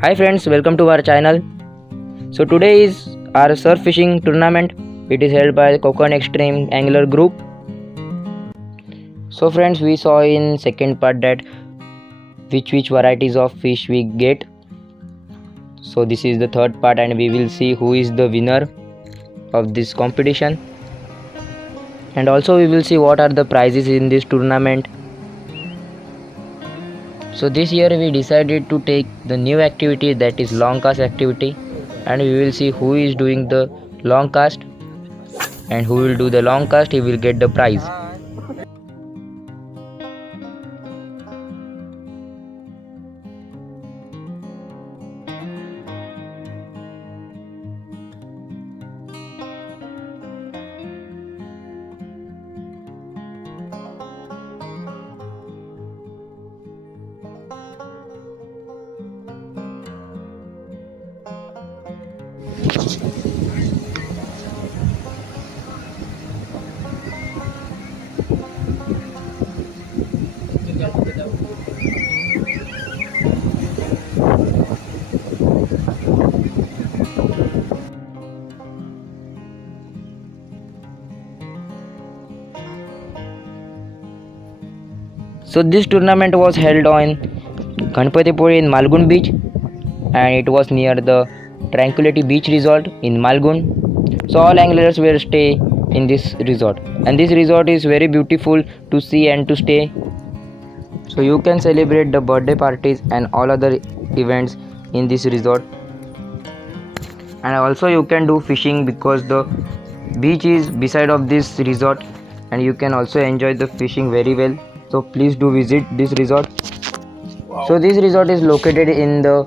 Hi friends, welcome to our channel. So today is our surf fishing tournament. It is held by KONKAN XTREME Angler Group. So friends, we saw in second part that which varieties of fish we get. So this is the third part and we will see who is the winner of this competition. And also we will see what are the prizes in this tournament. So this year we decided to take the new activity, that is long cast activity, and we will see who is doing the long cast, and who will do the long cast he will get the prize. So this tournament was held on Ganpatipuri in Malgund Beach, and it was near the Tranquility Beach Resort in Malgund. So all anglers will stay in this resort, and this resort is very beautiful to see and to stay. So you can celebrate the birthday parties and all other events in this resort, and also you can do fishing because the beach is beside of this resort, and you can also enjoy the fishing very well. So please do visit this resort. So this resort is located in the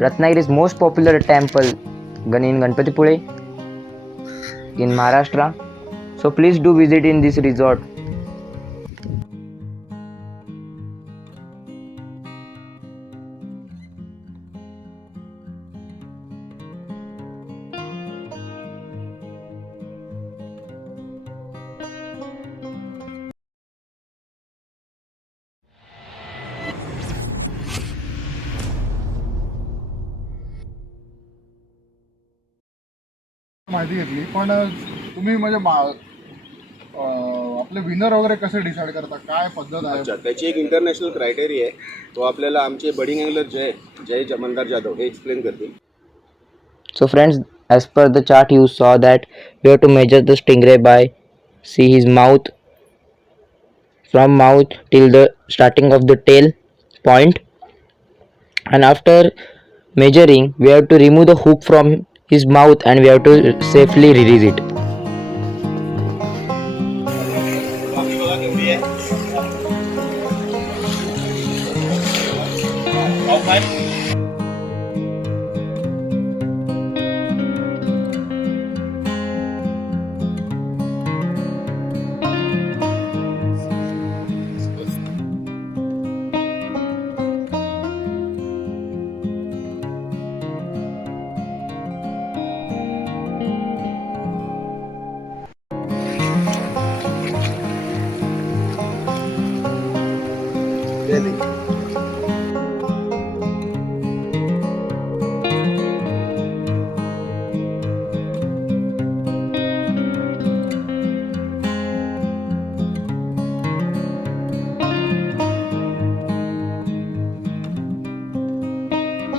Ratnagiri's most popular temple, in Ganpatipure in Maharashtra. So please do visit in this resort. माहिती घेतली पण तुम्ही म्हणजे आपले winner वगैरे कसे decide करता, काय पद्धत आहे? अच्छा, त्याची एक इंटरनॅशनल क्रायटेरिया आहे. तो आपल्याला आमचे बडिंग अँगलर जय मंदार जाधव हे एक्सप्लेन करतील. So friends, as per the chart you saw that we have to measure the stingray by see his mouth, from mouth till the starting of the tail point, and after measuring we have to remove the hook from his mouth and we have to safely release it.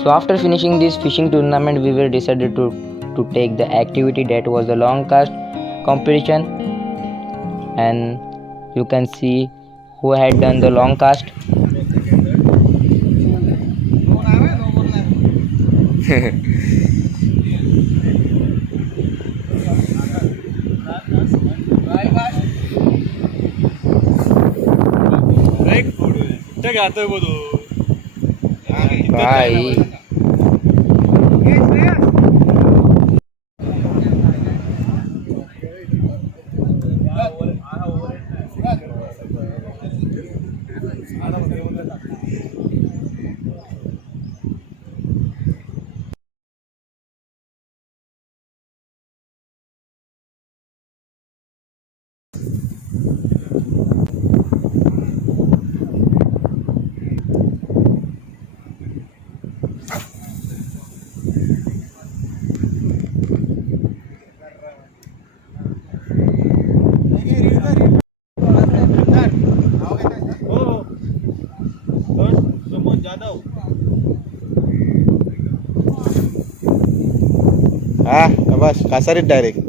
So after finishing this fishing tournament we were decided to take the activity, that was the long cast competition, and you can see who had done the long cast. Bye. हा बस कासारीत direct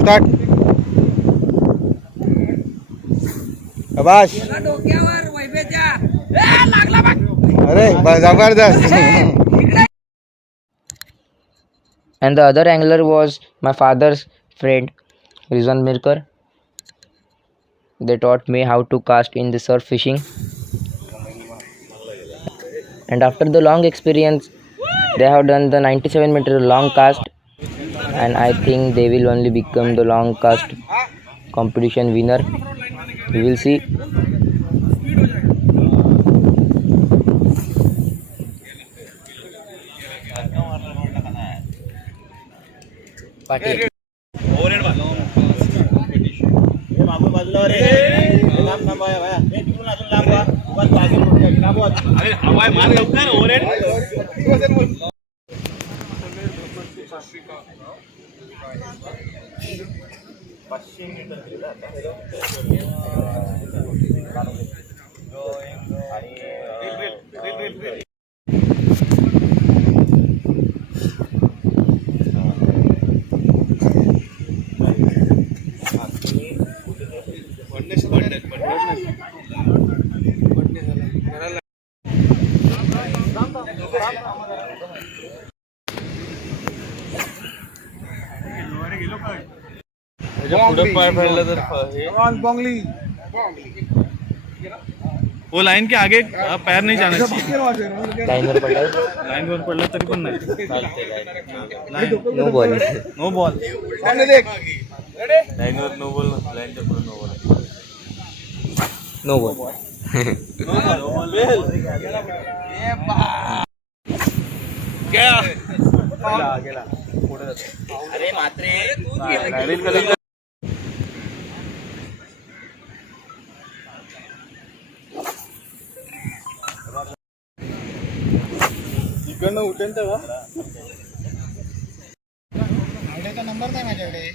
start बस अरे जबरदस्त. And the other angler was my father's friend Rizwan Mirkar. They taught me how to cast in the surf fishing. And after the long experience, they have done the 97-meter long cast, and I think they will only become the long cast competition winner. We will see. वो line के आगे पैर नहीं जाना चाहिए. Line वर पडला तरी पण नाही. No ball. No ball. Line वर नो बॉल. लाईनच्या पुढे नो बॉल. No ball. अरे मात्रे इकडनं उठेल तेव्हा नंबर नाही माझ्याकडे.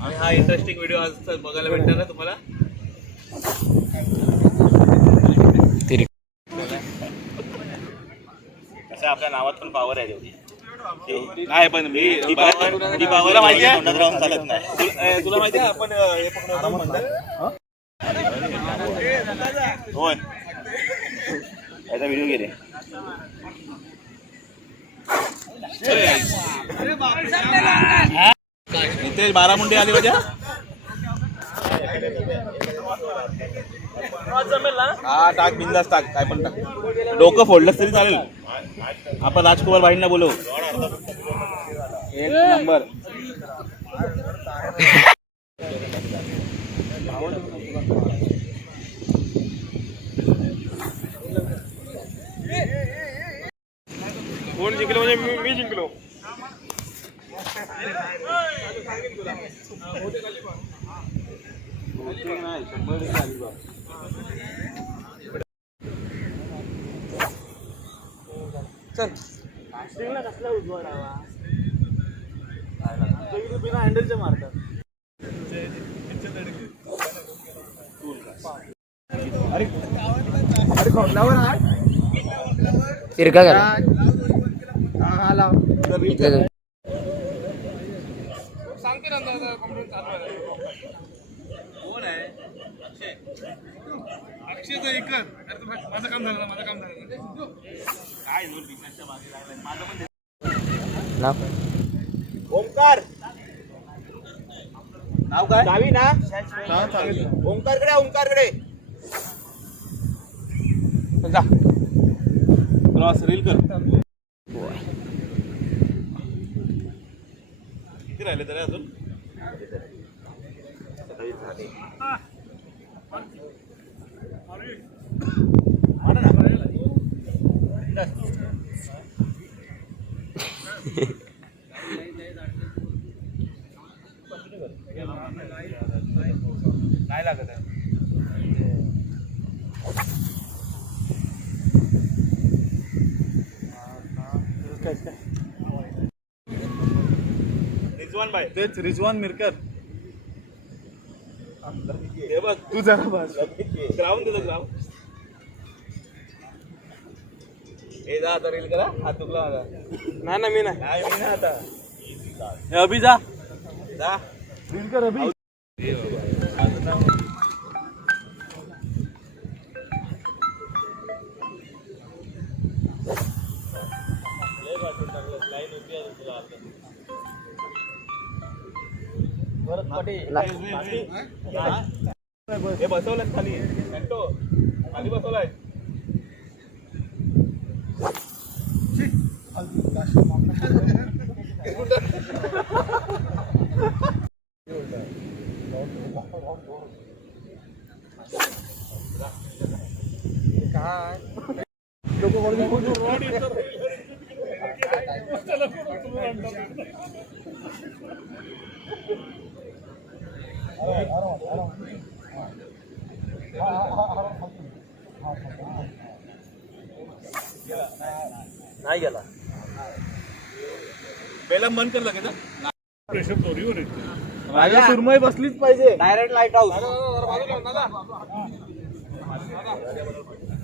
आणि हा इंटरेस्टिंग व्हिडिओ आज बघायला भेटणार ना तुम्हाला. कसं आपल्या नावात पण पावर आहे तेवढी. नाही पण मी पावर माहिती आहे. तोंडात राहून चालत नाही. तुला माहिती आहे आपण हे पकडतो म्हणतात. होय याचा व्हिडिओ घे रे. नितेश 12 मुंडे आली माझ्या. हा टाक बिंदास टाक काय पण टाक. डोकं फोडलंस तरी चालेल. आपण राजकुमार भाईंना बोलवू. एक नंबर. कोण जिंकलो म्हणजे मी जिंकलो. चल कसला उजवाडावा बिना हँडलच्या मारतात. अरे तिरका गेला. सांगते ना कोण आहे अक्षयचं एकच. माझं काम झालं. काय ओमकार नाव काय चावी ना. ओमकारकडे जा. क्रॉस रील कर. किती राहिले तरी अजून. नाही लागत आहे. रिजवान भाई तेच रिजवान मिरकर. हे बघ तू जरा बस. ग्राउंड तुझं ग्राउंड. हे जा आता रील करा हात दुखला माझा नाही ना मी नाही नाही मी ना आता हे अभि जा जा रील कर अभि हे बसवलंय खाली सेंटो खाली बसवलाय नाही गेला बेलम बंद कर लगेच प्रेशर चोरीवर येते माझ्या सुरमई बसलीच पाहिजे डायरेक्ट लाईट हाऊस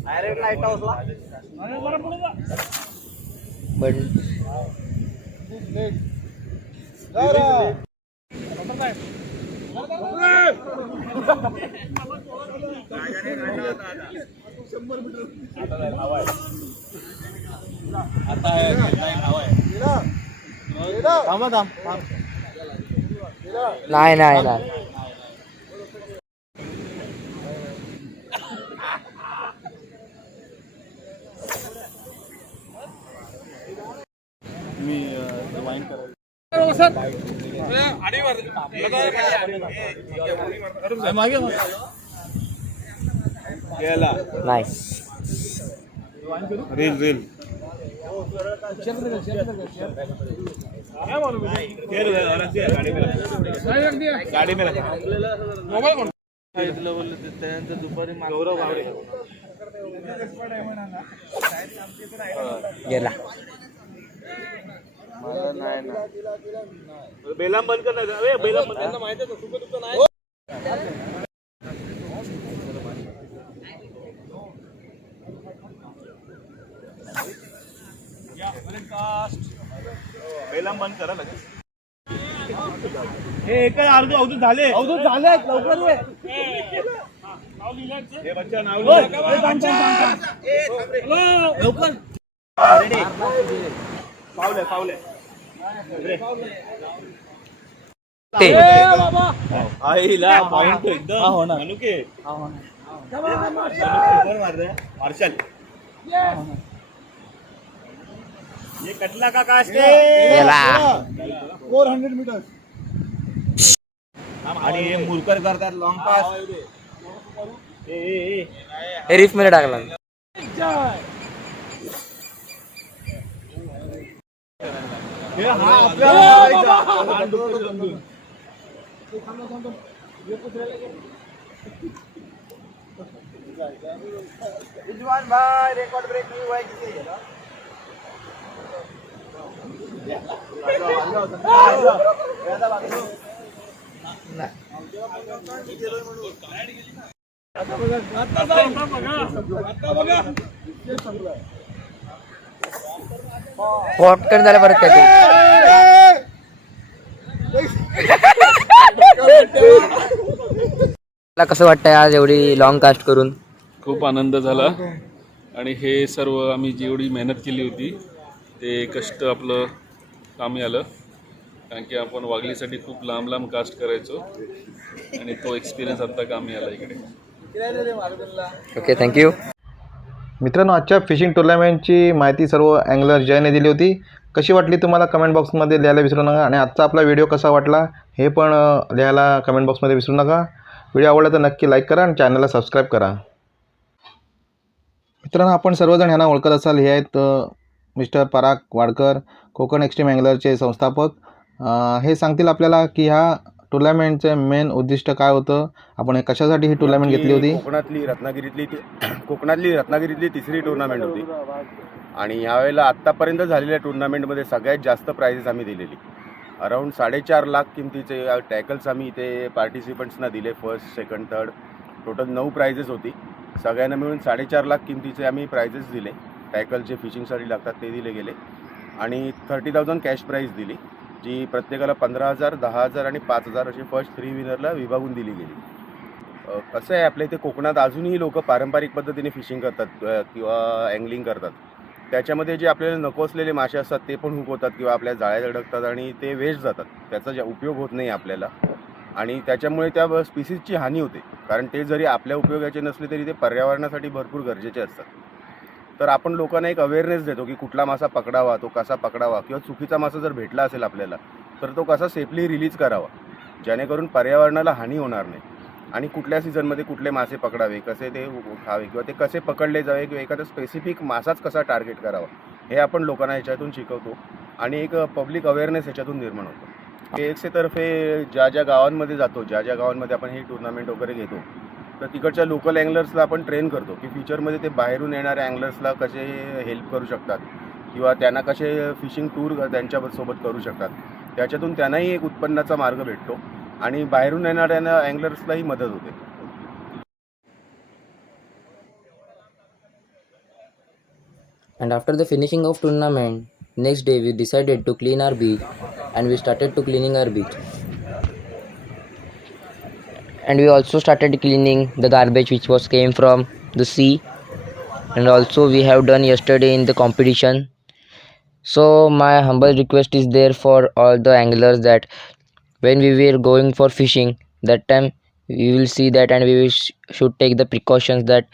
डायरेक्ट लाईट हाऊसला आता नाही नाही नाही मी वाईन करायला गेला नाही रील रील गाडी में मोबाईल दुपारी गौरव बावडे गेला बेलाम बंद कर बेलाम बंद त्यांना माहिती आहे सुख दुःख नाही बेलाम बंद करा लगेच हे एक अर्ध अवधूत झाले लवकर हे बच्चा नाव लवकर पावले ते आईला पॉइंट एकदम मनुके मार्शल ये कटला का कास्ट गेला 400 मीटर आणि हे मुरकर करतात लॉंग पास रिफ मध्ये टाकला हा आपल्याला भाई रेकॉर्ड ब्रेक नहीं हुआ है किसी पॉपकॉर्न झालं परत काय तुला कसं वाटतंय आज एवढी लॉंग कास्ट करून? खूप आनंद झाला आणि हे सर्व आम्ही जेवढी मेहनत केली होती ते कष्ट आपलं कामी आलं, कारण की आपण वागलीसाठी खूप लांब लांब कास्ट करायचो आणि तो एक्सपिरियन्स आत्ता कामी आला इकडे. Okay, thank you. मित्रांनो, आजच्या फिशिंग टुर्नामेंटची माहिती सर्व अँगलर जयने दिली होती. कशी वाटली तुम्हाला कमेंट बॉक्समध्ये लिहायला विसरू नका आणि आजचा आपला व्हिडिओ कसा वाटला हे पण लिहायला कमेंट बॉक्समध्ये विसरू नका. व्हिडिओ आवडला तर नक्की लाईक करा आणि चॅनलला सबस्क्राईब करा. मित्रांनो, आपण सर्वजण ह्यांना ओळखत असाल. हे आहेत मिस्टर पराग वाडकर, कोकण एक्स्ट्रीम अँगलरचे संस्थापक. हे सांगतील आपल्याला की ह्या टुर्नामेंटचे मेन उद्दिष्ट काय होतं, आपण हे कशासाठी ही टुर्नामेंट घेतली होती. कोकणातली रत्नागिरीतली तिसरी टुर्नामेंट होती आणि यावेळेला आत्तापर्यंत झालेल्या टुर्नामेंटमध्ये सगळ्यात जास्त प्राइजेस आम्ही दिलेली. अराऊंड 4.5 लाख किमतीचे टॅकल्स आम्ही इथे पार्टिसिपंट्सना दिले. First, second, third total 9 prizes होती. सगळ्यांना मिळून 4.5 लाख किमतीचे आम्ही प्राइजेस दिले टॅकल जे फिशिंगसाठी लागतात ते दिले गेले आणि 30,000 कॅश प्राईज दिली, जी प्रत्येकाला 15,000, 10,000 आणि 5,000 अशी फर्स्ट 3 विनरला विभागून दिली गेली. कसं आहे, आपल्या इथे कोकणात अजूनही लोक पारंपरिक पद्धतीने फिशिंग करतात किंवा अँगलिंग करतात. त्याच्यामध्ये जे आपल्याला नको असलेले मासे असतात ते पण हुक होतात किंवा आपल्या जाळ्यात अडकतात आणि ते वेस्ट जातात. त्याचा उपयोग होत नाही आपल्याला आणि त्याच्यामुळे त्या स्पीसीजची हानी होते. कारण ते जरी आपल्या उपयोगाचे नसले तरी ते पर्यावरणासाठी भरपूर गरजेचे असतात. तर आपण लोकांना एक अवेअरनेस देतो की कुठला मासा पकडावा, तो कसा पकडावा किंवा चुकीचा मासा जर भेटला असेल आपल्याला तर तो कसा सेफली रिलीज करावा, जेणेकरून पर्यावरणाला हानी होणार नाही. आणि कुठल्या सीझनमध्ये कुठले मासे पकडावे, कसे ते खावे किंवा ते कसे पकडले जावे किंवा एखादा स्पेसिफिक मासाच कसा टार्गेट करावा हे आपण लोकांना ह्याच्यातून शिकवतो आणि एक पब्लिक अवेअरनेस ह्याच्यातून निर्माण होतो. KXA तर्फे ज्या ज्या गावांमध्ये जातो, ज्या ज्या गावांमध्ये आपण हे टुर्नामेंट वगैरे घेतो, तर तिकडच्या लोकल अँगलर्सला आपण ट्रेन करतो की फ्युचरमध्ये ते बाहेरून येणाऱ्या अँगलर्सला कसे हेल्प करू शकतात किंवा त्यांना कसे फिशिंग टूर त्यांच्यासोबत करू शकतात. त्याच्यातून त्यांनाही एक उत्पन्नाचा मार्ग भेटतो आणि बाहेरून येणाऱ्या अँगलर्सलाही मदत होते. And after the finishing of tournament, next day we decided to clean our beach and we started to cleaning our beach. And we also started cleaning the garbage which was came from the sea, and also we have done yesterday in the competition. So my humble request is there for all the anglers that when we were going for fishing, that time we will see that and we should take the precautions that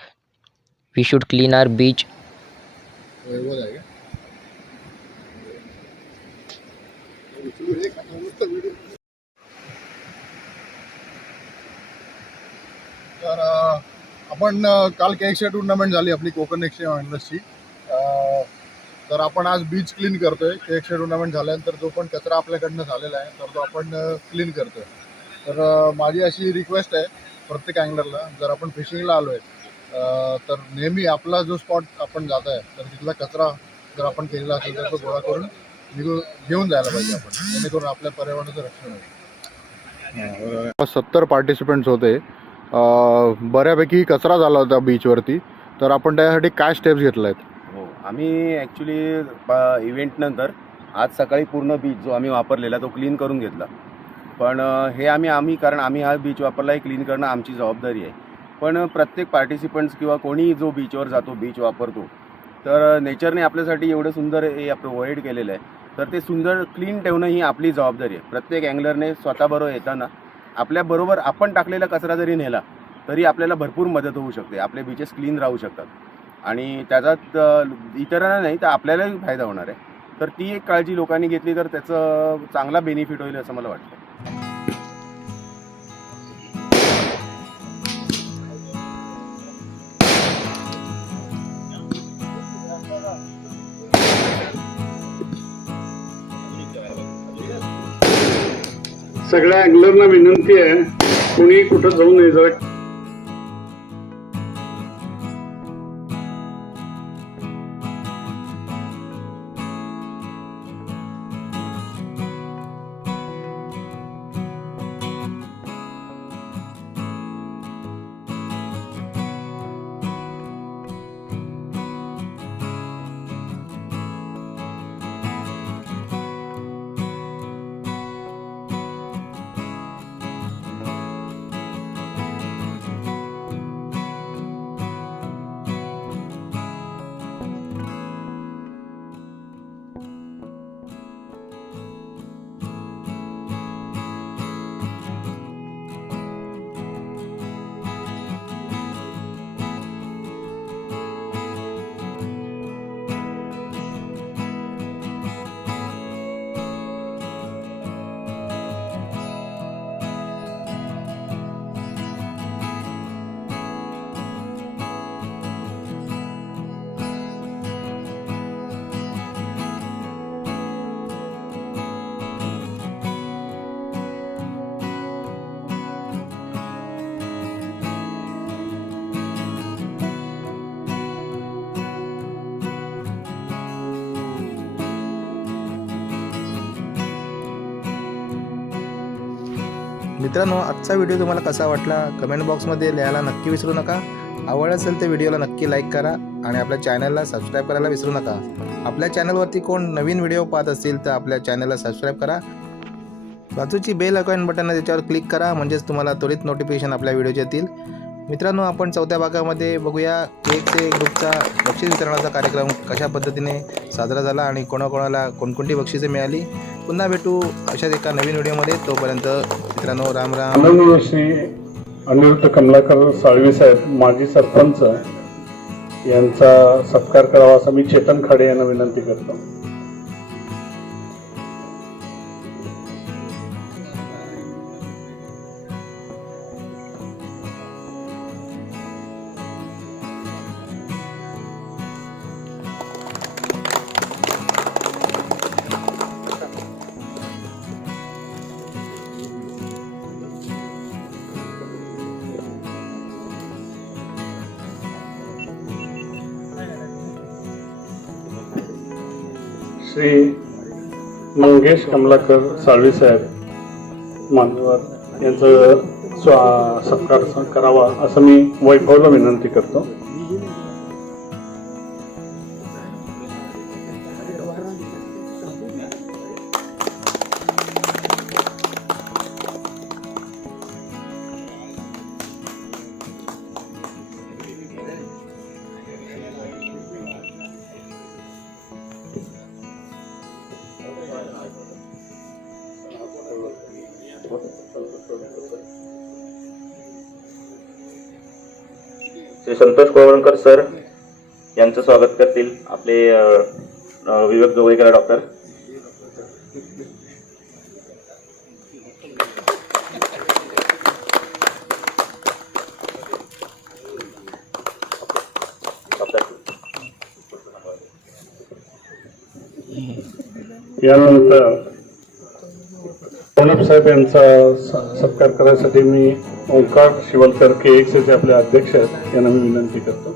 we should clean our beach. तर आपण काल KXA tournament झाली आपली Konkan XTREME अँगलर्सची. तर आपण आज beach clean करतोय. KXA tournament झाल्यानंतर जो पण कचरा आपल्याकडनं झालेला आहे तर तो आपण क्लीन करतोय. तर माझी अशी रिक्वेस्ट आहे प्रत्येक अँगलरला, जर आपण फिशिंगला आलो आहे तर नेहमी आपला जो स्पॉट आपण जात आहे तर तिथला कचरा जर आपण केलेला असेल तर तो गोळा करून घेऊन जायला पाहिजे आपण, जेणेकरून आपल्या पर्यावरणाचं रक्षण होईल. 70 पार्टिसिपेंट्स होते. बऱ्यापैकी कचरा झाला होता बीचवरती, तर आपण त्यासाठी काय स्टेप्स घेतल्या आहेत? हो, आम्ही ॲक्च्युली इव्हेंटनंतर आज सकाळी पूर्ण बीच जो आम्ही वापरलेला तो क्लीन करून घेतला. पण हे आम्ही कारण आम्ही हा बीच वापरला हे क्लीन करणं आमची जबाबदारी आहे. पण प्रत्येक पार्टिसिपंट्स किंवा कोणी जो बीचवर जातो, बीच वापरतो, तर नेचरने आपल्यासाठी एवढं सुंदर हे प्रोव्हाइड केलेलं आहे, तर ते सुंदर क्लीन ठेवणं ही आपली जबाबदारी आहे. प्रत्येक अँगलरने स्वतःबरोबर येताना आपल्याबरोबर आपण टाकलेला कचरा जरी नेला तरी आपल्याला भरपूर मदत होऊ शकते. आपले बीचेस क्लीन राहू शकतात आणि त्याच्यात इतरांना नाही तर आपल्यालाही फायदा होणार आहे. तर ती एक काळजी लोकांनी घेतली तर त्याचं चांगला बेनिफिट होईल असं मला वाटतं. सगळ्या अँगलरना विनंती आहे, कोणी कुठं जाऊ नये. जरा मित्रांनो, आजचा व्हिडिओ तुम्हाला कसा वाटला कमेंट बॉक्समध्ये लिहायला नक्की विसरू नका. आवड असेल तर व्हिडिओला नक्की लाईक करा आणि आपल्या चॅनलला सबस्क्राईब करायला विसरू नका. आपल्या चॅनलवरती कोण नवीन व्हिडिओ पाहत असतील तर आपल्या चॅनलला सबस्क्राईब करा. बाजूची बेल आयकॉन बटन आहे त्याच्यावर क्लिक करा, म्हणजेच तुम्हाला त्वरित नोटिफिकेशन आपल्या व्हिडिओचे येतील. मित्रांनो, आपण चौथ्या भागामध्ये बघूया KXA ग्रुपचा बक्षीस वितरणाचा कार्यक्रम कशा पद्धतीने साजरा झाला आणि कोणाकोणाला कोणकोणती बक्षिसे मिळाली. पुन्हा भेटू अशाच एका नवीन व्हिडिओमध्ये. तोपर्यंत मित्रांनो, राम राम. माननीय श्री अनिरुद्ध कमलाकर साळवी साहेब माजी सरपंच यांचा सत्कार करावा असं मी चेतन खाडे यांना विनंती करतो. श्री मंगेश कमलाकर साळवी साहेब मान्यवर यांचा सत्कार करावा असं मी वैभवला विनंती करतो. श्री संतोष कोळवंकर सर यांचं स्वागत करतील आपले विवेक जोगलेकर डॉक्टर. यानंतर अर्णब साहेब यांचा सत्कार करण्यासाठी मी ओमकार शिवलकर KXA चे आपले अध्यक्ष आहेत यांना मी विनंती करतो.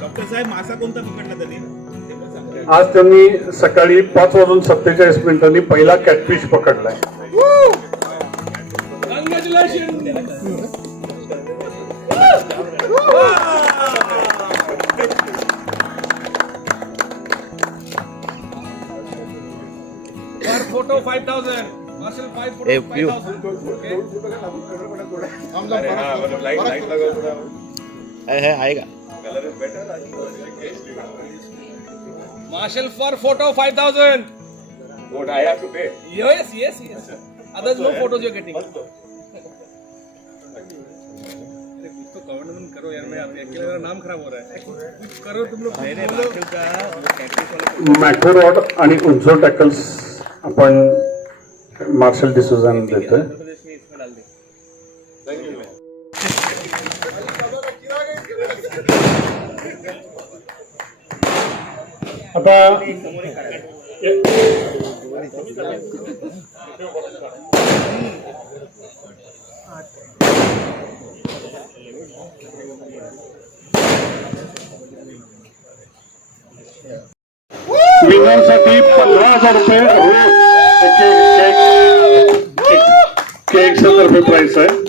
डॉक्टर साहेब मासा कोणता पकडला त्यांनी? आज त्यांनी सकाळी 5:47 पहिला कॅटफिश पकडलाय. Photo 5000 Marshal 5 photo 5000 Marshal for photo 5000. What I have to pay? Yes. Others no photos you're getting. तो गवर्नमेंट करो यार, मैं अकेले मेरा नाम खराब हो रहा है. कुछ करो तुम लोग. मॅक्रो रॉड आणि उज्जो टॅकल्स आपण मार्शल डिसोझान देतोय. आता विनरसाठी 15,000 रुपये रोख KXA तर्फे प्राइस आहे.